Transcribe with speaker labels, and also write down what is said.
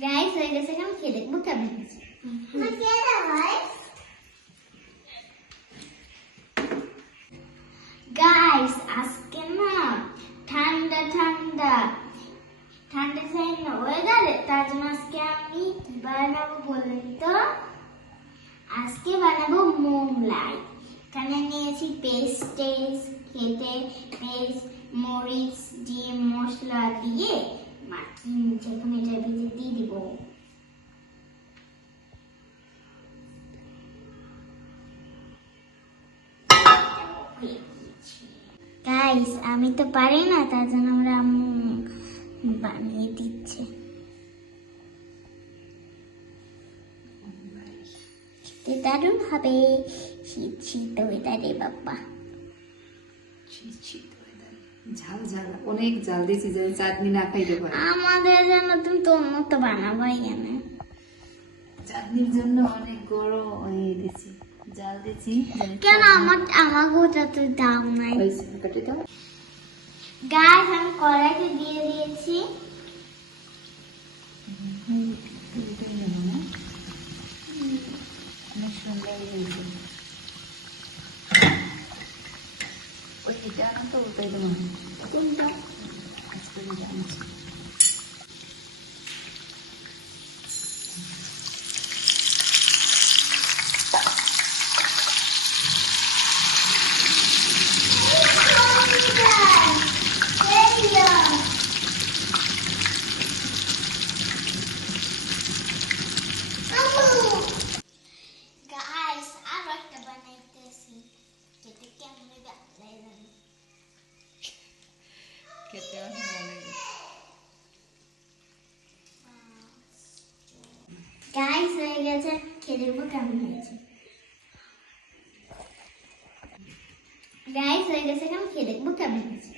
Speaker 1: Guys হয়ে গেছে কেমন খেয়ে দেখব কেমন গাইস আজকে না ঠান্ডা ঠান্ডা ঠান্ডা ঠান্ডা ওয়েদারে তার জন্য আজকে আমি কি বানাবো বলেন তো আজকে বানাবো মোমলাই এখানে নিয়েছি পেস্ট টেস্ট খেতে পেস্ট মরিচ দিয়ে মশলা দিয়ে মাখিয়ে নিচে এখন এটা ভিজে দিয়ে দিব গাইস আমি তো পারি না তার জন্য আমরা আম্মু বানিয়ে দিচ্ছে। খেতে দারুণ হবে। শীত শীত ওয়েদারে বাবা।
Speaker 2: শীত শীত ঝাল ঝাল অনেক জাল দিয়েছি যে চাটনি না খাইতে পারে।
Speaker 1: আমাদের জন্য তুমি তো উন্নত বানাবাই
Speaker 2: চাটনির জন্য অনেক গরম ইয়ে দিয়েছি। জাল দিয়েছি
Speaker 1: কেন
Speaker 2: চাটনি-
Speaker 1: আমার আমাকে ওটা তো দাম নাই। গাছ আমি কড়াইতে দিয়ে দিয়েছি।
Speaker 2: অনেক সুন্দর হয়েছে ওই এটা আনো তো ওটাই দেবো
Speaker 1: কোনটা?
Speaker 2: আজকে
Speaker 1: গাইস হয়ে গেছে খেয়ে দেখব কেমন হয়েছে? গাইস হয়ে গেছে কেমন? খেয়ে দেখব কেমন হয়েছে?